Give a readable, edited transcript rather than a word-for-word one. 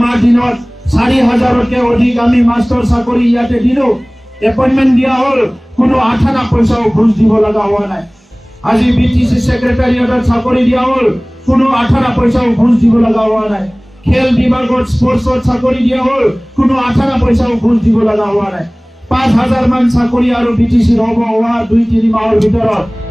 আমাৰ দিনত 4000তকৈ অধিক আমি মাষ্টৰ চাকৰি ইয়াতে দিলো এপইণ্টমেণ্ট দিয়া হ'ল কোনো 8 আনা পইচাও ঘুষ দিব লগা হোৱা নাই আজি বিটিসি সেক্ৰেটাৰিয়েটত চাকৰি দিয়া হ'ল কোনো 8 আনা পইচাও ঘুষ দিব লগা হোৱা নাই খেল বিভাগত স্পোৰ্টসত চাকৰি দিয়া হ'ল কোনো 8 আনা পইচাও ঘুষ দিব লগা হোৱা নাই 5000 মান চাকৰি আৰু বিটিসিৰ হ'ব হোৱা 2-3 মাহৰ ভিতৰত